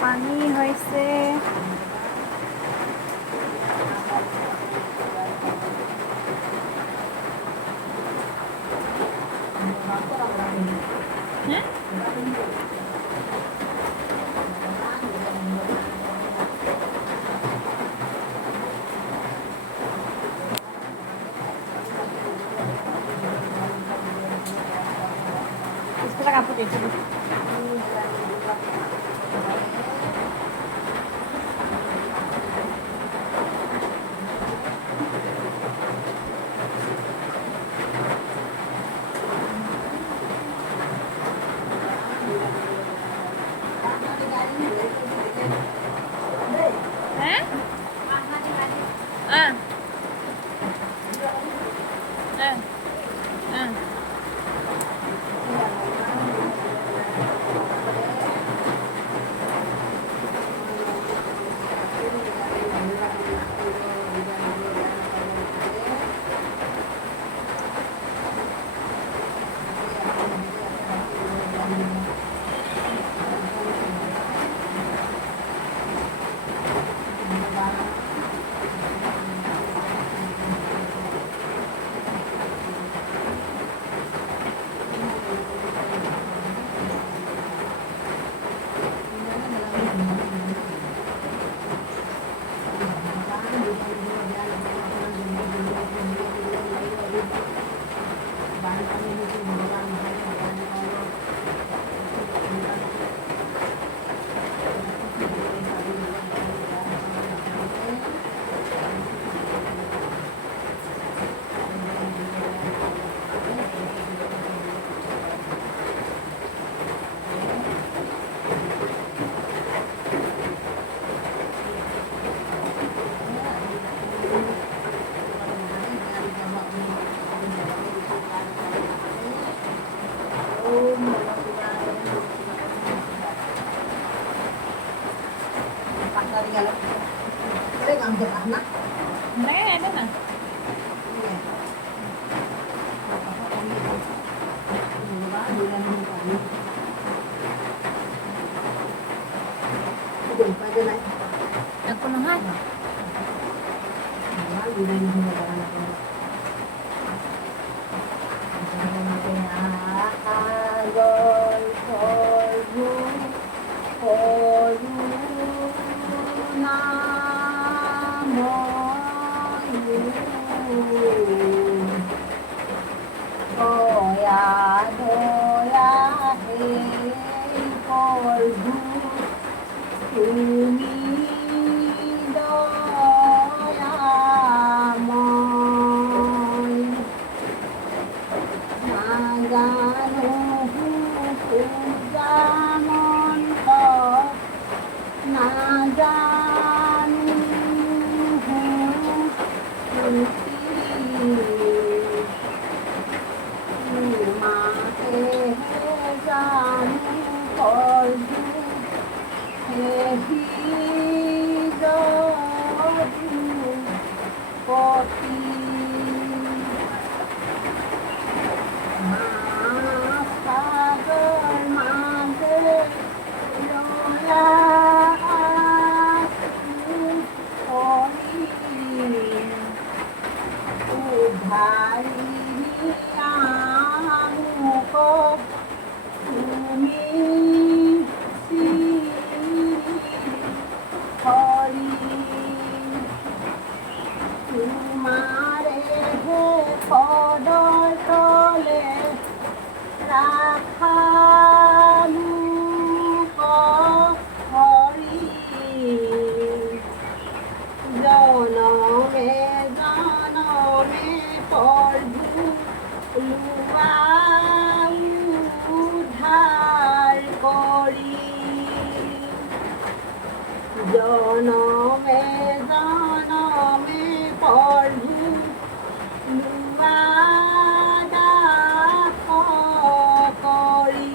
পানী হৈছে পিছফালে কাপোৰ দেখিলোঁ aku nahan জনমে জনমে পঢ়ি লুৱাদা কৰি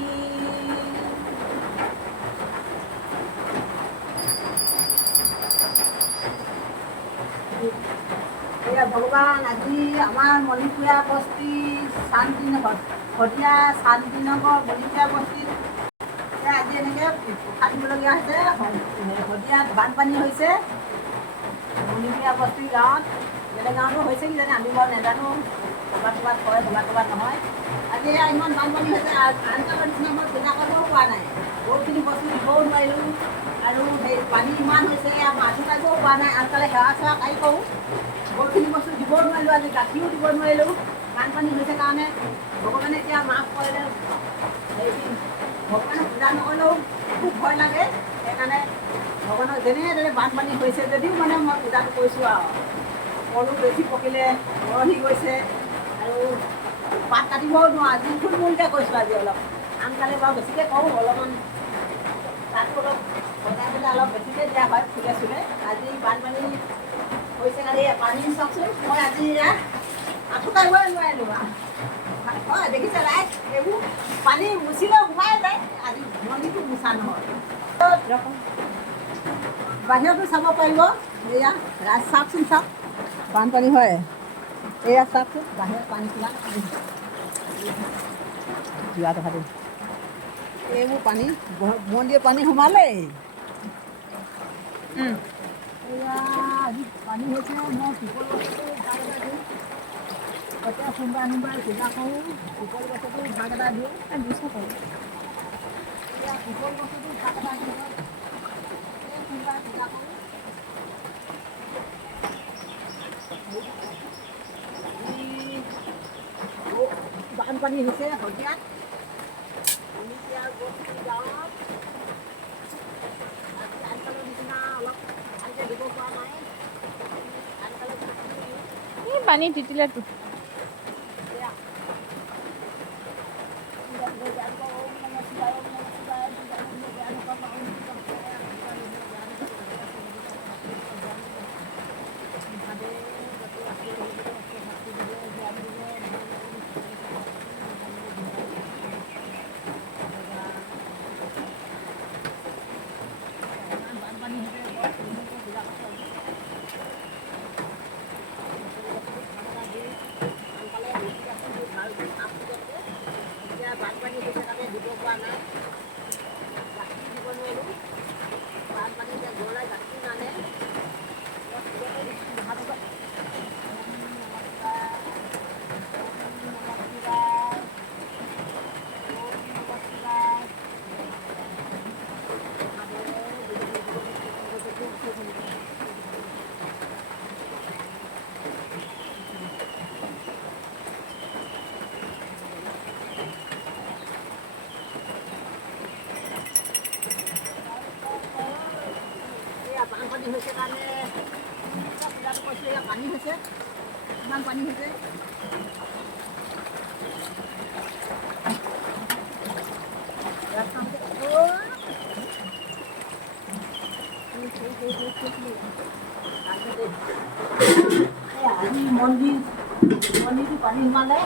ভগৱান আজি আমাৰ মণিপুৰীয়া বস্তি শান্তিনগৰ শদিয়া শান্তিনগৰ মণিপুৰীয়া বস্তিত আজি এনেকৈ পথাৰ দিবলগীয়া হৈছে। শদিয়াত বানপানী হৈছে। মণিপুৰীয়া বস্তি গাঁৱত, বেলেগ গাঁৱতো হৈছে কিজানি, আমি বাৰু নাজানো। ক'ৰবাত ক'ৰবাত হয়, ক'ৰবাত ক'ৰবাত নহয়। আজি ইমান বানপানী হৈছে, আনকালৰ নিচিনা মই চিন্তা কৰিবও পৰা নাই। বহুতখিনি বস্তু দিবও নোৱাৰিলোঁ আৰু সেই পানী ইমান হৈছে, মানুহ পাৰিবও পৰা নাই। আনকালে সেৱা চেৱা কাঢ়ি কৰোঁ, বহুতখিনি বস্তু দিবও নোৱাৰিলোঁ। আজি গাখীৰো দিব নোৱাৰিলোঁ, বানপানী হৈছে কাৰণে। ভগৱানে এতিয়া মাফ কৰিলে। হেৰি ভগৱানক পূজা নকৰিলেও খুব ভয় লাগে। সেইকাৰণে ভগৱানক যেনে তেনে বানপানী হৈছে যদিও মানে মই পূজাটো কৰিছোঁ আৰু। কলো বেছি পকিলে মৰহি গৈছে আৰু পাত কাটিবও নোৱাৰোঁ। আজি থুলমূলকৈ কৰিছোঁ আজি অলপ। আনকালে বাৰু বেছিকৈ কৰোঁ, অলপমান তাতো অলপ সজাই পেলাই অলপ বেছিকৈ দিয়া হয় ফুলে চুলে। আজি বানপানী হৈছে কাৰণে পানী চাওকচোন, মই আজি ইয়াত আঁঠু কাঢ়িবই নোৱাৰিলোঁ আৰু। হয় দেখিছে ৰাইজ, এইবোৰ পানী মুচিলেও সোমাই যায়। আজি মন্দিৰটো মুচা নহয়। বাহিৰতো চাব পাৰিব। এয়া ৰাজ চাওকচোন, চাওক বানপানী হয়। এয়া চাওকচোন বাহিৰত পানীবিলাক যোৱা কথাটো। এইবোৰ পানী মন্দিৰৰ পানী সোমালেই। এয়া আজি পানী হৈছে। মই পিপল গছতো ভাগ এটা দিওঁ। প্ৰত্যেক সোমবাৰে সোমবাৰে পূজা কৰোঁ, পিপল গছতো ভাগ এটা দিওঁ। এয়া পিপল গছতো ভাগ এটা দিওঁ। প্ৰত্যেক সোমবাৰে পূজা কৰোঁ। বানপানী হৈছে শদিয়াত, মণিপুৰীয়া বস্তি গাঁৱত। আজি আনকালৰ নিচিনা অলপ ভালকৈ দিব পৰা নাই। আনকালে পানী তিতিলে তো। এয়া বানপানী হৈছে বৰ ধুনীয়াকৈ পূজা কৰিছোঁ আজি। আনকালে বেছি আছিল ভাল চাফ চিকুণকৈ। এতিয়া বানপানী হৈছে কাৰণে দিব পৰা নাই। গাখীৰ দিব নোৱাৰিলোঁ। বানপানী এতিয়া ঘৰলৈ গাখীৰ নানে। মই স্কুলতে দিছোঁ মহাদেৱক। ওম নমঃ শিৱায়, ওম নমঃ শিৱায়, ওম নমঃ শিৱায়। এয়া বানপানী হৈছে কাৰণে পূজাটো কৰিছোঁ। এয়া পানী হৈছে, ইমান পানী হৈছে। আজি মন্দিৰটো পানী সোমালে।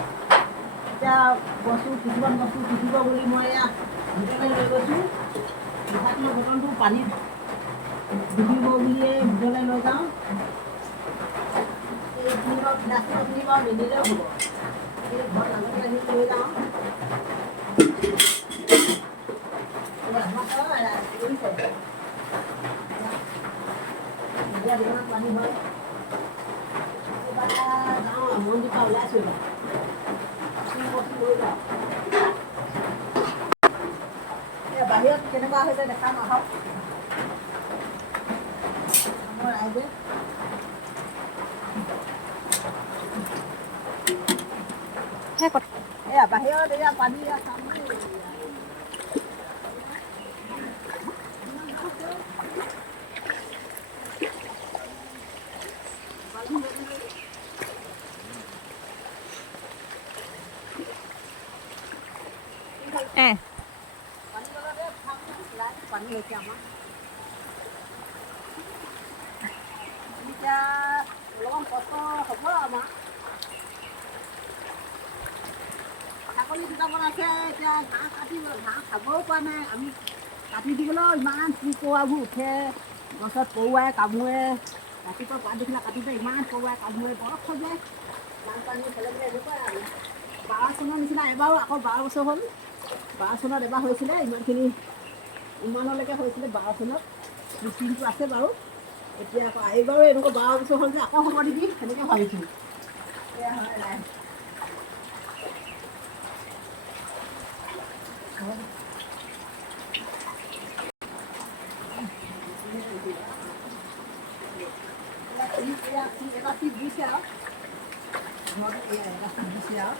এতিয়া কিছুমান বস্তু তিতিব বুলি মই এয়া ভিতৰলৈ লৈ গৈছোঁ। মিঠাতেলৰ বটলটো পানীত ডুবিব বুলিয়ে ভিতৰলৈ লৈ যাওঁ। এইখিনি বাৰু প্লাষ্টিকখিনি বাৰু নিনিলেও হ'ব। এই ঘৰত আগতে আহি লৈ যাওঁ। পানী হয়। যাওঁ মন্দিৰৰ পৰা ওলাইছোঁ। বাহিৰত কেনেকুৱা হৈছে দেখাম আহক। আমাৰ ৰাইজে এয়া বাহিৰত এয়া পানী পানী হৈছে আমাৰ। এতিয়া অলপমান কষ্ট হ'ব আমাৰ। ছাগলী দুটামান আছে, এতিয়া ঘাঁহ খাবও পৰা নাই। আমি কাটি দিবলৈও ইমান পোক পৰুৱাবোৰ উঠে, গছত পৰুৱাই কামোৰে। ৰাতিপুৱা পোৱা দেখিলে কাটোতে ইমান পৰুৱাই কামোৰে, বৰ খজুৱাই। বানপানী হ'লে বোলে এনেকুৱাই আৰু। 12 চনৰ নিচিনা এবাৰো আকৌ 12 বছৰ হ'ল। 12 চনত এবাৰ হৈছিলে ইমানখিনি ইমানলৈকে হৈছিলে 12 চনত মিচিংটো আছে বাৰু এতিয়া আকৌ এইবাৰো এনেকুৱা 12 বছৰ হ'ল যে আকৌ হ'ব নেকি সেনেকৈ ভাবিছোঁ এয়া হয় নাই এটা চিট দিছে আৰু ঘৰটো এটা চিট দিছে আৰু